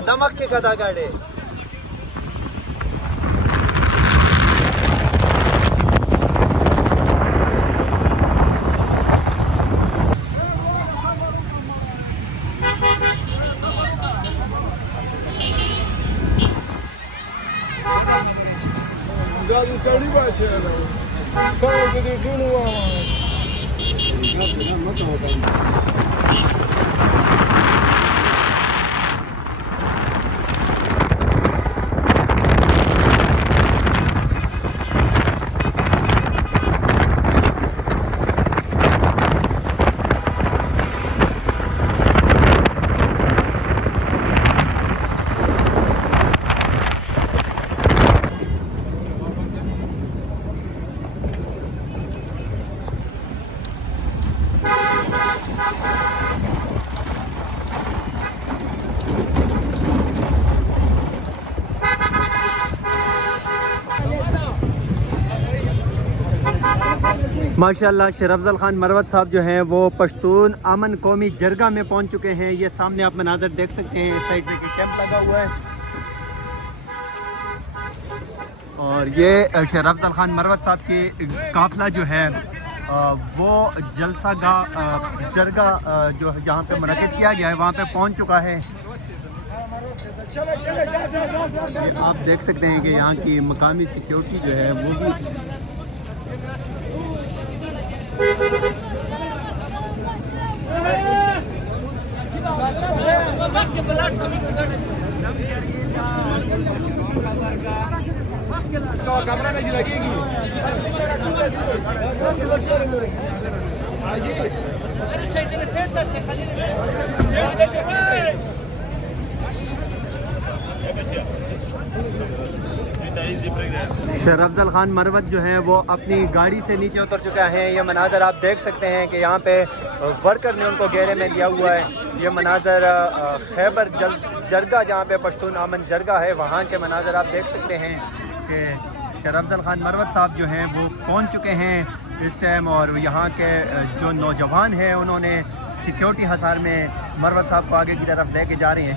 दमक के कदा गाड़े Gazi sali bache na. Sawa de dunu wa. माशाल्लाह शेर अफजल खान मरवत साहब जो हैं वो पश्तून अमन कौमी जरगा में पहुंच चुके हैं। ये सामने आप मनाजर देख सकते हैं, इस साइड में कैंप लगा हुआ है और ये शेर अफजल खान मरवत साहब के काफिला जो है वो जलसा गाह जरगा जो जहाँ पे मुनक़िद किया गया है वहाँ पे पहुँच चुका है। आप देख सकते हैं कि यहाँ की मकामी सिक्योरिटी जो है वो भी कैमरा नहीं लगेगी। शेर अफजल खान मरवत जो है वो अपनी गाड़ी से नीचे उतर चुका है। ये मनाजर आप देख सकते हैं कि यहाँ पे वर्कर ने उनको घेरे में लिया हुआ है। ये मनाजर खैबर जरगा जहाँ पे पश्तून अमन जरगा है वहाँ के मनाजर आप देख सकते हैं कि शेर अफजल खान मरवत साहब जो हैं वो पहुँच चुके हैं इस टाइम और यहाँ के जो नौजवान हैं उन्होंने सिक्योरिटी हसार में मरवत साहब को आगे की तरफ लेके जा रहे हैं।